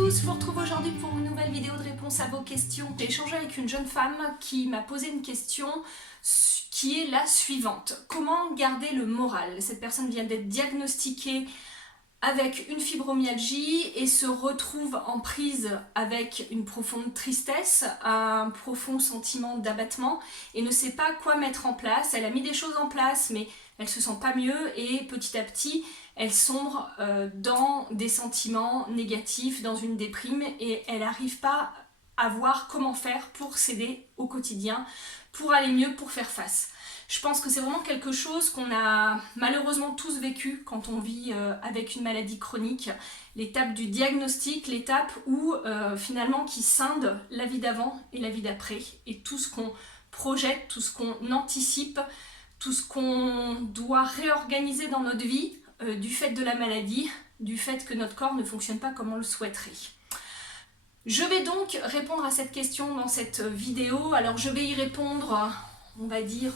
tous, je vous retrouve aujourd'hui pour une nouvelle vidéo de réponse à vos questions. J'ai échangé avec une jeune femme qui m'a posé une question qui est la suivante. Comment garder le moral? Cette personne vient d'être diagnostiquée avec une fibromyalgie et se retrouve en prise avec une profonde tristesse, un profond sentiment d'abattement et ne sait pas quoi mettre en place. Elle a mis des choses en place mais elle se sent pas mieux et petit à petit elle sombre dans des sentiments négatifs, dans une déprime et elle n'arrive pas à voir comment faire pour s'aider au quotidien, pour aller mieux, pour faire face. Je pense que c'est vraiment quelque chose qu'on a malheureusement tous vécu quand on vit avec une maladie chronique. L'étape du diagnostic, l'étape où finalement qui scinde la vie d'avant et la vie d'après. Et tout ce qu'on projette, tout ce qu'on anticipe, tout ce qu'on doit réorganiser dans notre vie du fait de la maladie, du fait que notre corps ne fonctionne pas comme on le souhaiterait. Je vais donc répondre à cette question dans cette vidéo. Alors je vais y répondre, on va dire,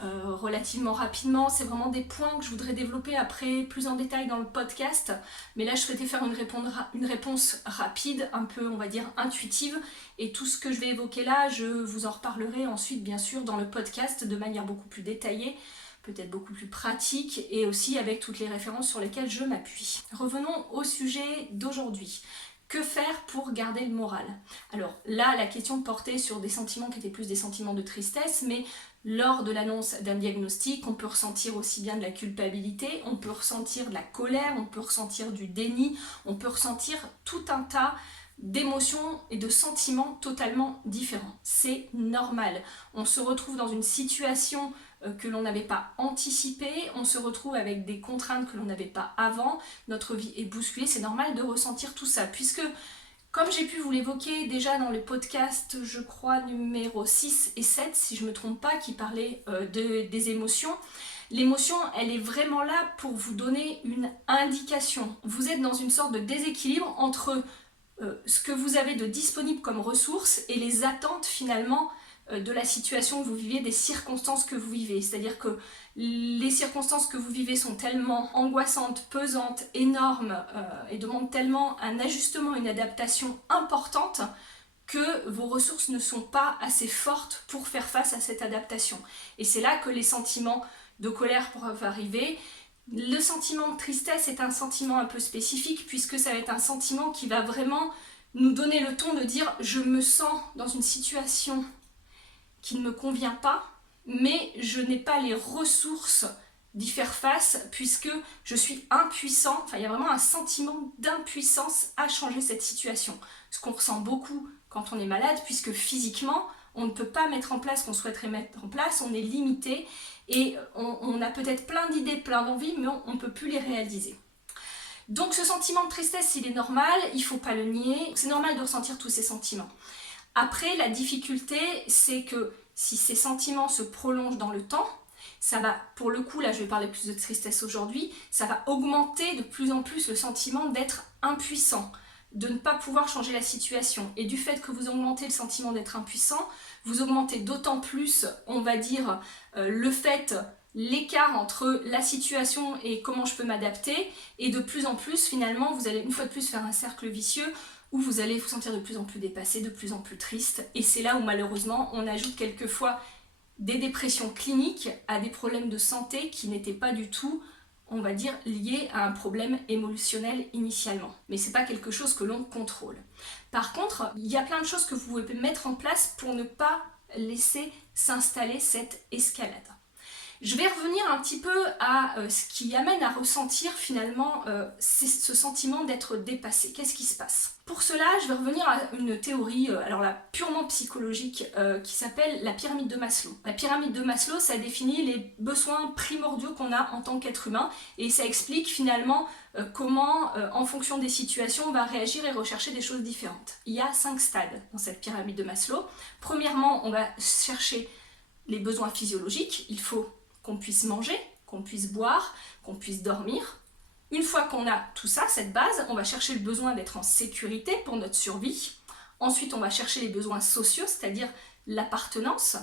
relativement rapidement. C'est vraiment des points que je voudrais développer après plus en détail dans le podcast. Mais là, je souhaitais faire une réponse rapide, un peu, on va dire, intuitive. Et tout ce que je vais évoquer là, je vous en reparlerai ensuite, bien sûr, dans le podcast de manière beaucoup plus détaillée, peut-être beaucoup plus pratique et aussi avec toutes les références sur lesquelles je m'appuie. Revenons au sujet d'aujourd'hui. Que faire pour garder le moral? Alors là, la question portait sur des sentiments qui étaient plus des sentiments de tristesse, mais lors de l'annonce d'un diagnostic, on peut ressentir aussi bien de la culpabilité, on peut ressentir de la colère, on peut ressentir du déni, on peut ressentir tout un tas d'émotions et de sentiments totalement différents. C'est normal. On se retrouve dans une situation que l'on n'avait pas anticipée, on se retrouve avec des contraintes que l'on n'avait pas avant, notre vie est bousculée, c'est normal de ressentir tout ça, puisque comme j'ai pu vous l'évoquer déjà dans le podcast, je crois numéro 6 et 7, si je ne me trompe pas, qui parlait des émotions, l'émotion, elle est vraiment là pour vous donner une indication. Vous êtes dans une sorte de déséquilibre entre ce que vous avez de disponible comme ressources et les attentes finalement de la situation que vous vivez, des circonstances que vous vivez. C'est-à-dire que les circonstances que vous vivez sont tellement angoissantes, pesantes, énormes et demandent tellement un ajustement, une adaptation importante que vos ressources ne sont pas assez fortes pour faire face à cette adaptation. Et c'est là que les sentiments de colère peuvent arriver. Le sentiment de tristesse est un sentiment un peu spécifique puisque ça va être un sentiment qui va vraiment nous donner le ton de dire je me sens dans une situation qui ne me convient pas, mais je n'ai pas les ressources d'y faire face puisque je suis impuissant. Enfin, il y a vraiment un sentiment d'impuissance à changer cette situation. Ce qu'on ressent beaucoup quand on est malade puisque physiquement, on ne peut pas mettre en place ce qu'on souhaiterait mettre en place, on est limité et on a peut-être plein d'idées, plein d'envies, mais on ne peut plus les réaliser. Donc ce sentiment de tristesse, il est normal, il ne faut pas le nier, c'est normal de ressentir tous ces sentiments. Après, la difficulté, c'est que si ces sentiments se prolongent dans le temps, ça va, pour le coup, là je vais parler plus de tristesse aujourd'hui, ça va augmenter de plus en plus le sentiment d'être impuissant, de ne pas pouvoir changer la situation. Et du fait que vous augmentez le sentiment d'être impuissant, vous augmentez d'autant plus, on va dire, l'écart entre la situation et comment je peux m'adapter. Et de plus en plus, finalement, vous allez une fois de plus faire un cercle vicieux où vous allez vous sentir de plus en plus dépassé, de plus en plus triste. Et c'est là où malheureusement, on ajoute quelquefois des dépressions cliniques à des problèmes de santé qui n'étaient pas du tout, on va dire, liés à un problème émotionnel initialement. Mais c'est pas quelque chose que l'on contrôle. Par contre, il y a plein de choses que vous pouvez mettre en place pour ne pas laisser s'installer cette escalade. Je vais revenir un petit peu à ce qui amène à ressentir finalement ce sentiment d'être dépassé. Qu'est-ce qui se passe? Pour cela, je vais revenir à une théorie, alors là, purement psychologique, qui s'appelle la pyramide de Maslow. La pyramide de Maslow, ça définit les besoins primordiaux qu'on a en tant qu'être humain et ça explique finalement comment, en fonction des situations, on va réagir et rechercher des choses différentes. Il y a 5 stades dans cette pyramide de Maslow. Premièrement, on va chercher les besoins physiologiques. Il faut qu'on puisse manger, qu'on puisse boire, qu'on puisse dormir. Une fois qu'on a tout ça, cette base, on va chercher le besoin d'être en sécurité pour notre survie. Ensuite, on va chercher les besoins sociaux, c'est-à-dire l'appartenance.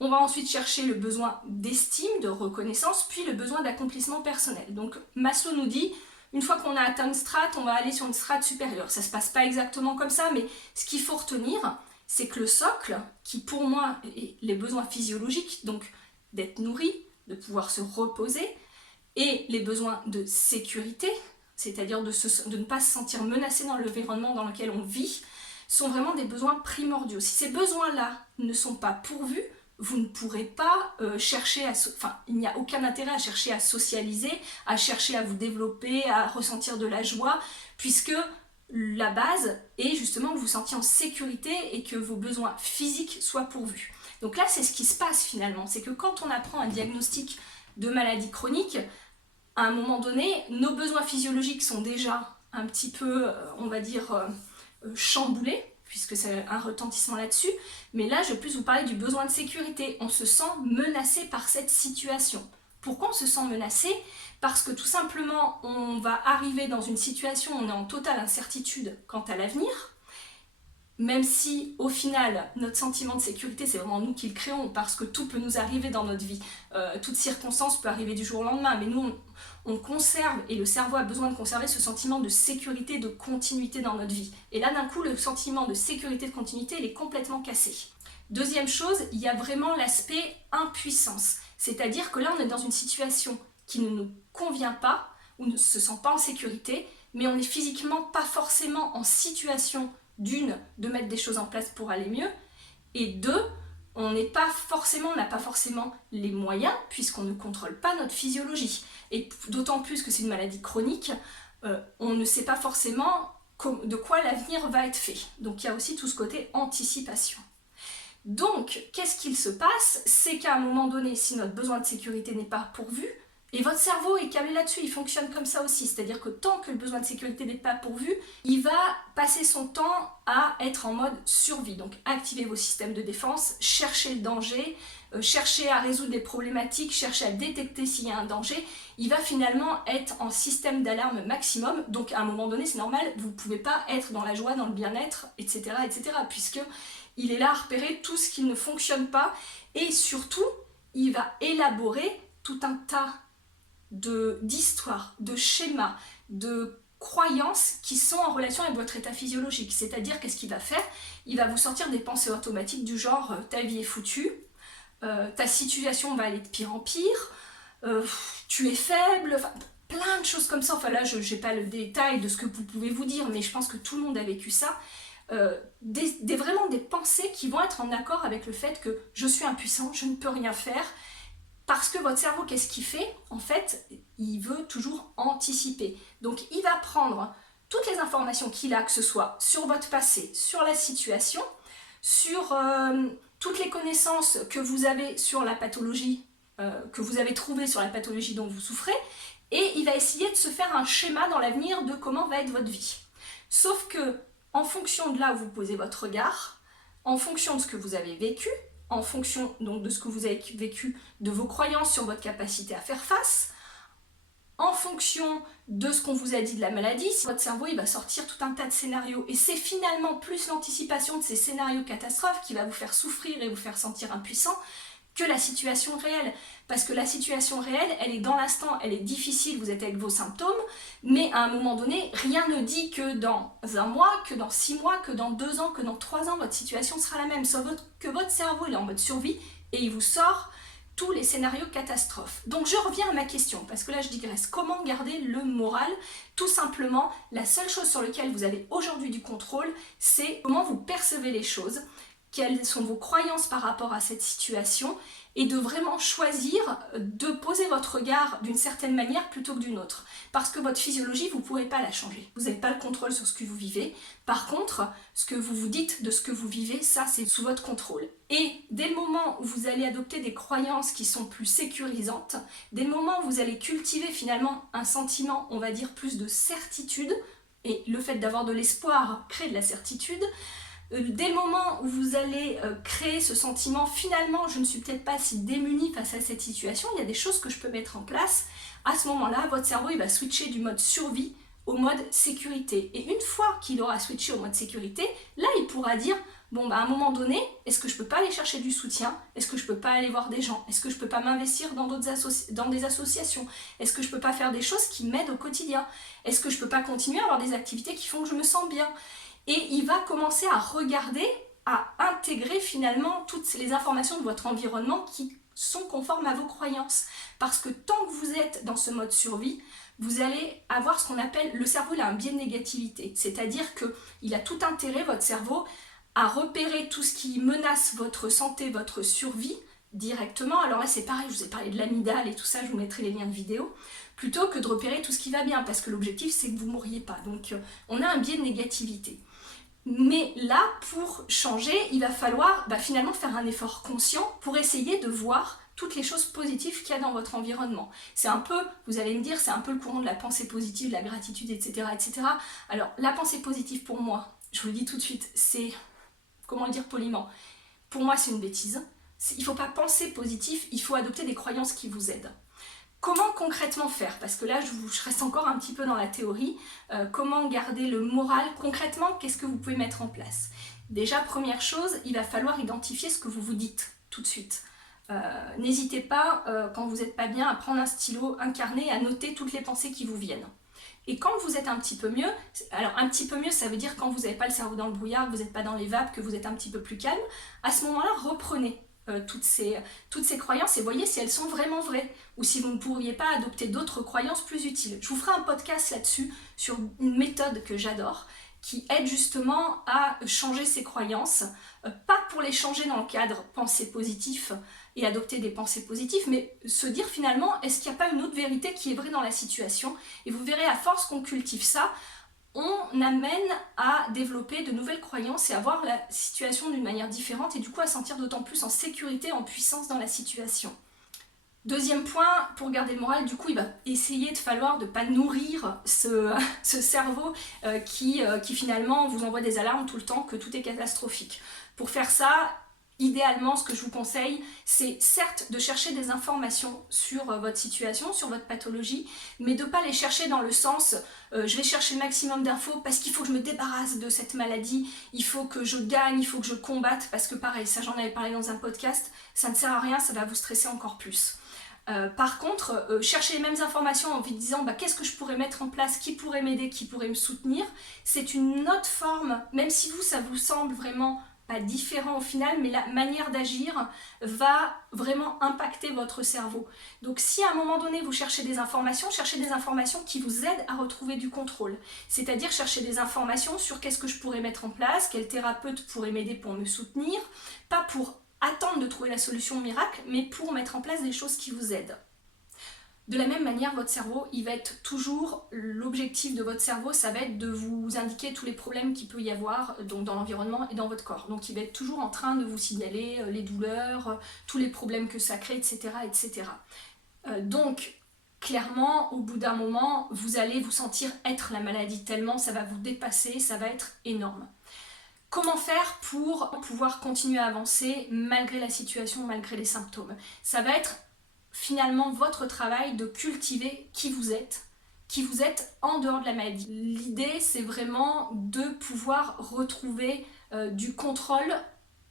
On va ensuite chercher le besoin d'estime, de reconnaissance, puis le besoin d'accomplissement personnel. Donc Maslow nous dit, une fois qu'on a atteint une strate, on va aller sur une strate supérieure. Ça se passe pas exactement comme ça, mais ce qu'il faut retenir, c'est que le socle, qui pour moi est les besoins physiologiques, donc d'être nourri, de pouvoir se reposer, et les besoins de sécurité, c'est-à-dire de ne pas se sentir menacé dans l'environnement dans lequel on vit, sont vraiment des besoins primordiaux. Si ces besoins-là ne sont pas pourvus, vous ne pourrez pas chercher à... Enfin, il n'y a aucun intérêt à chercher à socialiser, à chercher à vous développer, à ressentir de la joie, puisque la base est justement que vous vous sentiez en sécurité et que vos besoins physiques soient pourvus. Donc là, c'est ce qui se passe finalement, c'est que quand on apprend un diagnostic de maladie chronique, à un moment donné, nos besoins physiologiques sont déjà un petit peu, on va dire, chamboulés, puisque c'est un retentissement là-dessus, mais là, je vais plus vous parler du besoin de sécurité. On se sent menacé par cette situation. Pourquoi on se sent menacé? Parce que tout simplement, on va arriver dans une situation où on est en totale incertitude quant à l'avenir, même si au final, notre sentiment de sécurité, c'est vraiment nous qui le créons, parce que tout peut nous arriver dans notre vie. Toute circonstance peut arriver du jour au lendemain, mais nous, on conserve, et le cerveau a besoin de conserver ce sentiment de sécurité, de continuité dans notre vie. Et là, d'un coup, le sentiment de sécurité, de continuité, il est complètement cassé. Deuxième chose, il y a vraiment l'aspect impuissance. C'est-à-dire que là, on est dans une situation qui ne nous convient pas, où on ne se sent pas en sécurité, mais on n'est physiquement pas forcément en situation, d'une, de mettre des choses en place pour aller mieux, et deux, on n'a pas forcément les moyens, puisqu'on ne contrôle pas notre physiologie. Et d'autant plus que c'est une maladie chronique, on ne sait pas forcément de quoi l'avenir va être fait. Donc il y a aussi tout ce côté anticipation. Donc, qu'est-ce qu'il se passe? C'est qu'à un moment donné, si notre besoin de sécurité n'est pas pourvu, et votre cerveau est câblé là-dessus, il fonctionne comme ça aussi, c'est-à-dire que tant que le besoin de sécurité n'est pas pourvu, il va passer son temps à être en mode survie. Donc activez vos systèmes de défense, cherchez le danger, cherchez à résoudre les problématiques, cherchez à détecter s'il y a un danger. Il va finalement être en système d'alarme maximum, donc à un moment donné, c'est normal, vous ne pouvez pas être dans la joie, dans le bien-être, etc., puisque il est là à repérer tout ce qui ne fonctionne pas, et surtout, il va élaborer tout un tas d'histoires, de schémas, de croyances qui sont en relation avec votre état physiologique. C'est-à-dire, qu'est-ce qu'il va faire? Il va vous sortir des pensées automatiques du genre ta vie est foutue, ta situation va aller de pire en pire, tu es faible, enfin, plein de choses comme ça. Enfin là, je n'ai pas le détail de ce que vous pouvez vous dire, mais je pense que tout le monde a vécu ça. Vraiment des pensées qui vont être en accord avec le fait que je suis impuissant, je ne peux rien faire. Parce que votre cerveau, qu'est-ce qu'il fait? En fait, il veut toujours anticiper. Donc, il va prendre toutes les informations qu'il a, que ce soit sur votre passé, sur la situation, sur toutes les connaissances que vous avez sur la pathologie, que vous avez trouvées sur la pathologie dont vous souffrez, et il va essayer de se faire un schéma dans l'avenir de comment va être votre vie. Sauf que, en fonction de là où vous posez votre regard, en fonction de ce que vous avez vécu, en fonction donc de ce que vous avez vécu, de vos croyances sur votre capacité à faire face, en fonction de ce qu'on vous a dit de la maladie, votre cerveau il va sortir tout un tas de scénarios. Et c'est finalement plus l'anticipation de ces scénarios catastrophes qui va vous faire souffrir et vous faire sentir impuissant que la situation réelle. Parce que la situation réelle, elle est dans l'instant, elle est difficile, vous êtes avec vos symptômes, mais à un moment donné, rien ne dit que dans un mois, que dans 6 mois, que dans 2 ans, que dans 3 ans, votre situation sera la même. Sauf que votre cerveau il est en mode survie et il vous sort tous les scénarios catastrophes. Donc je reviens à ma question, parce que là je digresse. Comment garder le moral? Tout simplement, la seule chose sur laquelle vous avez aujourd'hui du contrôle, c'est comment vous percevez les choses, quelles sont vos croyances par rapport à cette situation, et de vraiment choisir de poser votre regard d'une certaine manière plutôt que d'une autre. Parce que votre physiologie, vous ne pourrez pas la changer. Vous n'avez pas le contrôle sur ce que vous vivez. Par contre, ce que vous vous dites de ce que vous vivez, ça c'est sous votre contrôle. Et dès le moment où vous allez adopter des croyances qui sont plus sécurisantes, dès le moment où vous allez cultiver finalement un sentiment, on va dire, plus de certitude, et le fait d'avoir de l'espoir crée de la certitude, dès le moment où vous allez créer ce sentiment, finalement je ne suis peut-être pas si démunie face à cette situation, il y a des choses que je peux mettre en place, à ce moment-là votre cerveau il va switcher du mode survie au mode sécurité. Et une fois qu'il aura switché au mode sécurité, là il pourra dire bon bah à un moment donné, est-ce que je peux pas aller chercher du soutien? Est-ce que je peux pas aller voir des gens? Est-ce que je peux pas m'investir dans dans des associations? Est-ce que je peux pas faire des choses qui m'aident au quotidien? Est-ce que je peux pas continuer à avoir des activités qui font que je me sens bien? Et il va commencer à regarder, à intégrer finalement toutes les informations de votre environnement qui sont conformes à vos croyances. Parce que tant que vous êtes dans ce mode survie, vous allez avoir ce qu'on appelle, le cerveau il a un biais de négativité, c'est-à-dire qu'il a tout intérêt, votre cerveau, à repérer tout ce qui menace votre santé, votre survie directement. Alors là c'est pareil, je vous ai parlé de l'amygdale et tout ça, je vous mettrai les liens de vidéo, plutôt que de repérer tout ce qui va bien, parce que l'objectif c'est que vous ne mouriez pas. Donc on a un biais de négativité. Mais là, pour changer, il va falloir finalement faire un effort conscient pour essayer de voir toutes les choses positives qu'il y a dans votre environnement. C'est un peu, vous allez me dire, c'est un peu le courant de la pensée positive, de la gratitude, etc., etc. Alors, la pensée positive pour moi, je vous le dis tout de suite, c'est, comment le dire poliment, pour moi c'est une bêtise. Il ne faut pas penser positif, il faut adopter des croyances qui vous aident. Comment concrètement faire? Parce que là, je reste encore un petit peu dans la théorie. Comment garder le moral? Concrètement, qu'est-ce que vous pouvez mettre en place? Déjà, première chose, il va falloir identifier ce que vous vous dites tout de suite. N'hésitez pas, quand vous n'êtes pas bien, à prendre un stylo, un carnet, à noter toutes les pensées qui vous viennent. Et quand vous êtes un petit peu mieux, alors un petit peu mieux, ça veut dire quand vous n'avez pas le cerveau dans le brouillard, que vous n'êtes pas dans les vapes, que vous êtes un petit peu plus calme, à ce moment-là, reprenez toutes ces croyances et voyez si elles sont vraiment vraies ou si vous ne pourriez pas adopter d'autres croyances plus utiles. Je vous ferai un podcast là-dessus sur une méthode que j'adore qui aide justement à changer ses croyances, pas pour les changer dans le cadre pensée positif et adopter des pensées positives, mais se dire finalement est-ce qu'il n'y a pas une autre vérité qui est vraie dans la situation, et vous verrez à force qu'on cultive ça, on amène à développer de nouvelles croyances et à voir la situation d'une manière différente et du coup à sentir d'autant plus en sécurité, en puissance dans la situation. Deuxième point, pour garder le moral, du coup il va essayer de falloir de ne pas nourrir ce cerveau qui finalement vous envoie des alarmes tout le temps que tout est catastrophique. Pour faire ça, idéalement, ce que je vous conseille, c'est certes de chercher des informations sur votre situation, sur votre pathologie, mais de ne pas les chercher dans le sens je vais chercher le maximum d'infos parce qu'il faut que je me débarrasse de cette maladie, il faut que je gagne, il faut que je combatte, parce que pareil, ça j'en avais parlé dans un podcast, ça ne sert à rien, ça va vous stresser encore plus. Par contre, chercher les mêmes informations en vous disant qu'est-ce que je pourrais mettre en place, qui pourrait m'aider, qui pourrait me soutenir, c'est une autre forme, même si ça vous semble vraiment pas différent au final, mais la manière d'agir va vraiment impacter votre cerveau. Donc si à un moment donné vous cherchez des informations qui vous aident à retrouver du contrôle. C'est-à-dire chercher des informations sur qu'est-ce que je pourrais mettre en place, quel thérapeute pourrait m'aider pour me soutenir, pas pour attendre de trouver la solution miracle, mais pour mettre en place des choses qui vous aident. De la même manière, votre cerveau, il va être toujours, l'objectif de votre cerveau, ça va être de vous indiquer tous les problèmes qu'il peut y avoir donc dans l'environnement et dans votre corps. Donc il va être toujours en train de vous signaler les douleurs, tous les problèmes que ça crée, etc. etc. Donc clairement, au bout d'un moment, vous allez vous sentir être la maladie tellement ça va vous dépasser, ça va être énorme. Comment faire pour pouvoir continuer à avancer malgré la situation, malgré les symptômes? Ça va être finalement votre travail de cultiver qui vous êtes en dehors de la maladie. L'idée, c'est vraiment de pouvoir retrouver du contrôle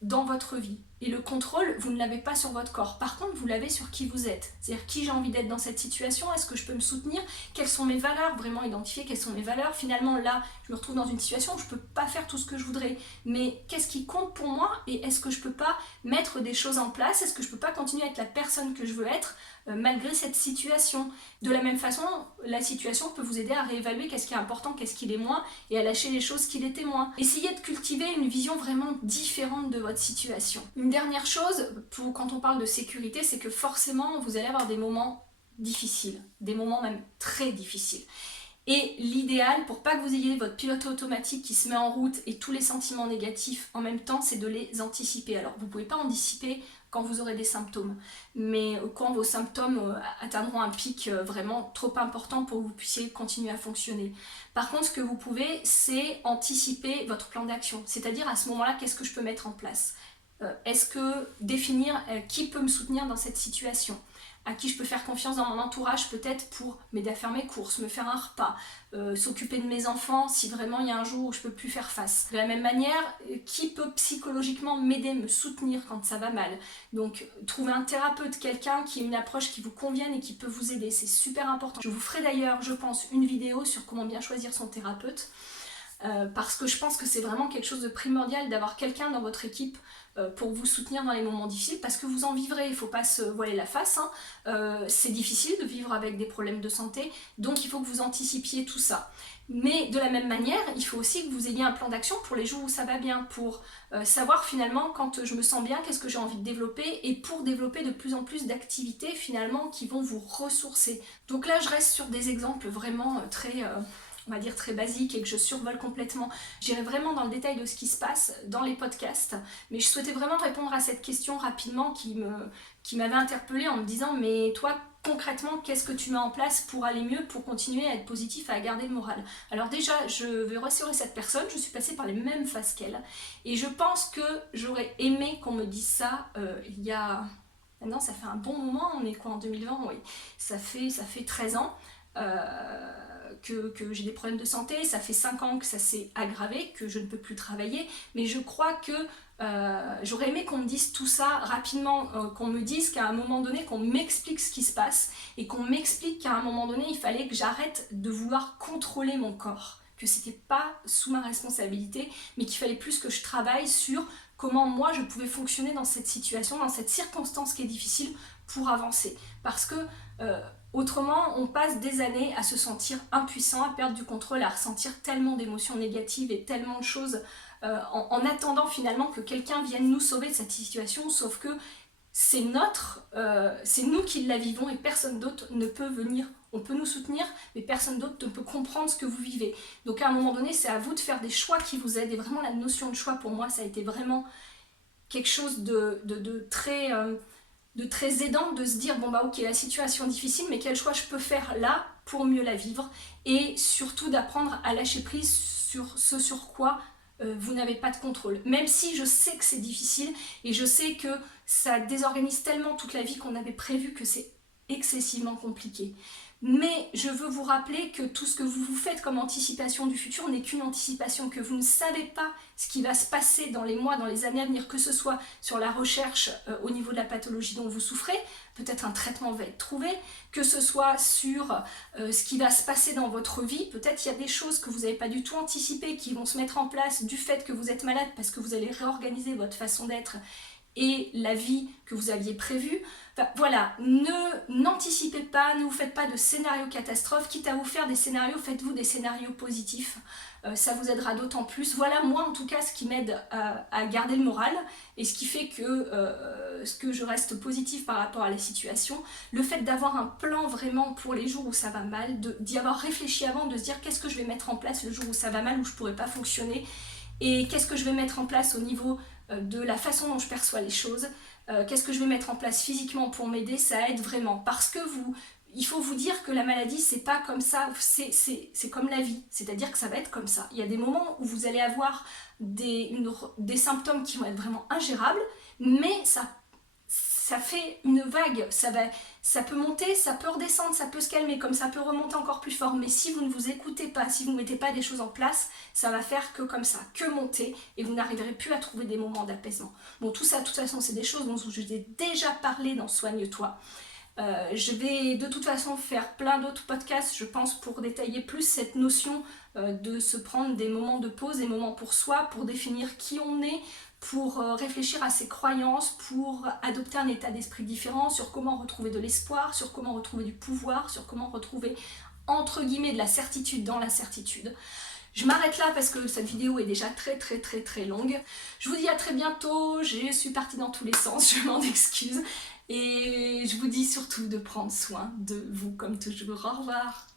dans votre vie. Et le contrôle, vous ne l'avez pas sur votre corps. Par contre, vous l'avez sur qui vous êtes. C'est-à-dire qui j'ai envie d'être dans cette situation, est-ce que je peux me soutenir, quelles sont mes valeurs, vraiment identifier quelles sont mes valeurs. Finalement, là, je me retrouve dans une situation où je ne peux pas faire tout ce que je voudrais. Mais qu'est-ce qui compte pour moi et est-ce que je ne peux pas mettre des choses en place? Est-ce que je ne peux pas continuer à être la personne que je veux être malgré cette situation? De la même façon, la situation peut vous aider à réévaluer qu'est-ce qui est important, qu'est-ce qui l'est moins et à lâcher les choses qui l'étaient moins. Essayez de cultiver une vision vraiment différente de votre situation. Une dernière chose, quand on parle de sécurité, c'est que forcément vous allez avoir des moments difficiles, des moments même très difficiles. Et l'idéal, pour pas que vous ayez votre pilote automatique qui se met en route et tous les sentiments négatifs en même temps, c'est de les anticiper. Alors vous ne pouvez pas anticiper quand vous aurez des symptômes, mais quand vos symptômes atteindront un pic vraiment trop important pour que vous puissiez continuer à fonctionner. Par contre, ce que vous pouvez, c'est anticiper votre plan d'action, c'est-à-dire à ce moment-là, qu'est-ce que je peux mettre en place? Est-ce que définir qui peut me soutenir dans cette situation? à qui je peux faire confiance dans mon entourage peut-être pour m'aider à faire mes courses, me faire un repas, s'occuper de mes enfants si vraiment il y a un jour où je peux plus faire face. De la même manière, qui peut psychologiquement m'aider, me soutenir quand ça va mal. Donc trouver un thérapeute, quelqu'un qui ait une approche qui vous convienne et qui peut vous aider, c'est super important. Je vous ferai d'ailleurs, je pense, une vidéo sur comment bien choisir son thérapeute. Parce que je pense que c'est vraiment quelque chose de primordial d'avoir quelqu'un dans votre équipe pour vous soutenir dans les moments difficiles, parce que vous en vivrez, il ne faut pas se voiler la face, hein. C'est difficile de vivre avec des problèmes de santé, donc il faut que vous anticipiez tout ça. Mais de la même manière, il faut aussi que vous ayez un plan d'action pour les jours où ça va bien, pour savoir finalement quand je me sens bien, qu'est-ce que j'ai envie de développer, et pour développer de plus en plus d'activités finalement qui vont vous ressourcer. Donc là je reste sur des exemples vraiment très... on va dire très basique et que je survole complètement. J'irai vraiment dans le détail de ce qui se passe dans les podcasts, mais je souhaitais vraiment répondre à cette question rapidement qui m'avait interpellée en me disant mais toi concrètement qu'est-ce que tu mets en place pour aller mieux, pour continuer à être positif, à garder le moral. Alors déjà je vais rassurer cette personne, je suis passée par les mêmes phases qu'elle et je pense que j'aurais aimé qu'on me dise ça il y a... Maintenant ça fait un bon moment, on est quoi en 2020, oui, ça fait 13 ans. Que j'ai des problèmes de santé, ça fait 5 ans que ça s'est aggravé, que je ne peux plus travailler, mais je crois que j'aurais aimé qu'on me dise tout ça rapidement, qu'on me dise qu'à un moment donné, qu'on m'explique ce qui se passe, et qu'on m'explique qu'à un moment donné, il fallait que j'arrête de vouloir contrôler mon corps, que c'était pas sous ma responsabilité, mais qu'il fallait plus que je travaille sur comment moi je pouvais fonctionner dans cette situation, dans cette circonstance qui est difficile pour avancer. Parce que autrement, on passe des années à se sentir impuissant, à perdre du contrôle, à ressentir tellement d'émotions négatives et tellement de choses en attendant finalement que quelqu'un vienne nous sauver de cette situation, sauf que c'est nous qui la vivons et personne d'autre ne peut venir. On peut nous soutenir, mais personne d'autre ne peut comprendre ce que vous vivez. Donc à un moment donné, c'est à vous de faire des choix qui vous aident. Et vraiment, la notion de choix, pour moi, ça a été vraiment quelque chose de très aidant, de se dire, bon bah ok, la situation est difficile, mais quel choix je peux faire là pour mieux la vivre. Et surtout d'apprendre à lâcher prise sur ce sur quoi vous n'avez pas de contrôle. Même si je sais que c'est difficile, et je sais que ça désorganise tellement toute la vie qu'on avait prévu que c'est excessivement compliqué. Mais je veux vous rappeler que tout ce que vous faites comme anticipation du futur n'est qu'une anticipation, que vous ne savez pas ce qui va se passer dans les mois, dans les années à venir, que ce soit sur la recherche au niveau de la pathologie dont vous souffrez, peut-être un traitement va être trouvé, que ce soit sur ce qui va se passer dans votre vie, peut-être il y a des choses que vous n'avez pas du tout anticipées qui vont se mettre en place du fait que vous êtes malade parce que vous allez réorganiser votre façon d'être et la vie que vous aviez prévue. Enfin, voilà, n'anticipez pas, ne vous faites pas de scénarios catastrophes, quitte à vous faire des scénarios, faites-vous des scénarios positifs, ça vous aidera d'autant plus. Voilà moi en tout cas ce qui m'aide à garder le moral et ce qui fait que je reste positive par rapport à la situation. Le fait d'avoir un plan vraiment pour les jours où ça va mal, d'y avoir réfléchi avant, de se dire qu'est-ce que je vais mettre en place le jour où ça va mal, où je ne pourrai pas fonctionner, et qu'est-ce que je vais mettre en place au niveau de la façon dont je perçois les choses, qu'est-ce que je vais mettre en place physiquement pour m'aider, ça aide vraiment. Parce que il faut vous dire que la maladie, c'est pas comme ça, c'est comme la vie, c'est-à-dire que ça va être comme ça. Il y a des moments où vous allez avoir des symptômes qui vont être vraiment ingérables, mais ça fait une vague, ça peut monter, ça peut redescendre, ça peut se calmer, comme ça peut remonter encore plus fort. Mais si vous ne vous écoutez pas, si vous ne mettez pas des choses en place, ça va faire que comme ça, que monter, et vous n'arriverez plus à trouver des moments d'apaisement. Bon, tout ça, de toute façon, c'est des choses dont je vous ai déjà parlé dans Soigne-toi. Je vais de toute façon faire plein d'autres podcasts, je pense, pour détailler plus cette notion de se prendre des moments de pause, des moments pour soi, pour définir qui on est, pour réfléchir à ses croyances, pour adopter un état d'esprit différent, sur comment retrouver de l'espoir, sur comment retrouver du pouvoir, sur comment retrouver, entre guillemets, de la certitude dans l'incertitude. Je m'arrête là parce que cette vidéo est déjà très longue. Je vous dis à très bientôt, je suis partie dans tous les sens, je m'en excuse. Et je vous dis surtout de prendre soin de vous comme toujours. Au revoir.